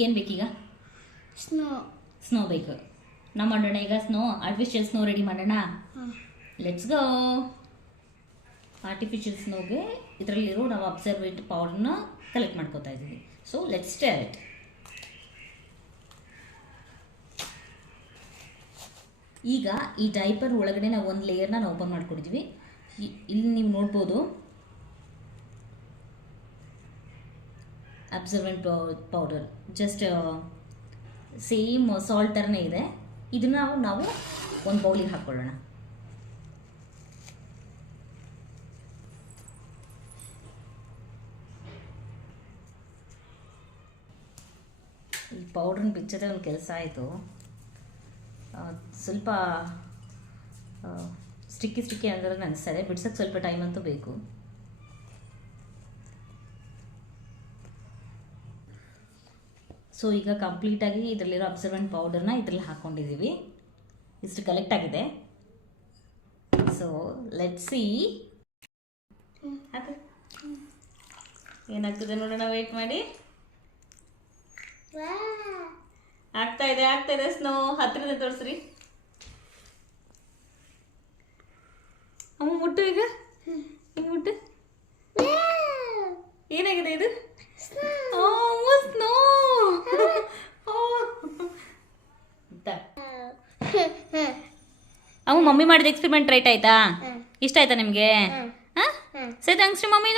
ನಿನಗೇನು ಬೇಕೀಗ? ಸ್ನೋ ಬೇಕು. ನಾವು ಮಾಡೋಣ ಈಗ ಸ್ನೋ, ಆರ್ಟಿಫಿಷಿಯಲ್ ಸ್ನೋ ರೆಡಿ ಮಾಡೋಣ. Let's go. ಆರ್ಟಿಫಿಷಿಯಲ್ ಸ್ನೋಗೆ ಇದರಲ್ಲಿರೋ ನಾವು ಅಬ್ಸರ್ವೇಟ್ ಪೌಡರ್ನ ಕಲೆಕ್ಟ್ ಮಾಡ್ಕೋತಾ ಇದ್ದೀವಿ. So let's stair it. ಈಗ ಈ ಡೈಪರ್ ಒಳಗಡೆ ನಾವು ಒಂದು ಲೇಯರ್ನ ನಾವು ಓಪನ್ ಮಾಡ್ಕೊಂಡಿದ್ದೀವಿ. ಇಲ್ಲಿ ನೀವು ನೋಡ್ಬೋದು absorbent powder, just same salt ಥರನೇ ಇದೆ. ಇದನ್ನು ನಾವು ಒಂದು ಬೌಲಿಗೆ ಹಾಕ್ಕೊಳ್ಳೋಣ. ಈ ಪೌಡ್ರನ್ನ ಬಿಚ್ಚೋದೇ ಒಂದು ಕೆಲಸ ಆಯಿತು. ಸ್ವಲ್ಪ ಸ್ಟಿಕ್ಕಿ ಅಂದರೆ ಅನಿಸ್ತಾರೆ, ಬಿಡ್ಸೋಕ್ಕೆ ಸ್ವಲ್ಪ ಟೈಮ್ ಅಂತೂ ಬೇಕು. ಸೊ ಈಗ ಕಂಪ್ಲೀಟಾಗಿ ಇದರಲ್ಲಿರೋ ಅಬ್ಸರ್ವೆಂಟ್ ಪೌಡರ್ನ ಇದರಲ್ಲಿ ಹಾಕ್ಕೊಂಡಿದ್ದೀವಿ. ಇಷ್ಟು ಕಲೆಕ್ಟ್ ಆಗಿದೆ. ಸೊ ಲೆಟ್ಸ್ ಸಿ ಏನಾಗ್ತದೆ ನೋಡೋಣ, ವೇಟ್ ಮಾಡಿ. ಆಗ್ತಾ ಇದೆ ಸ್ನೋ. ಹತ್ತಿರದ ತೋರಿಸ್ರಿ ಅಮ್ಮ, ಮುಟ್ಟು ಈಗ, ಹಿಂಗೆ ಮುಟ್ಟು. ಏನಾಗಿದೆ ಇದು? ಸ್ನೋ. ಅಮ್ಮ, ಮಮ್ಮಿ ಮಾಡಿದ ಎಕ್ಸ್ಪೆರಿಮೆಂಟ್ ರೈಟ್ ಆಯ್ತಾ? ಇಷ್ಟ ಆಯ್ತಾ ನಿಮಗೆ? Say thanks to mummy.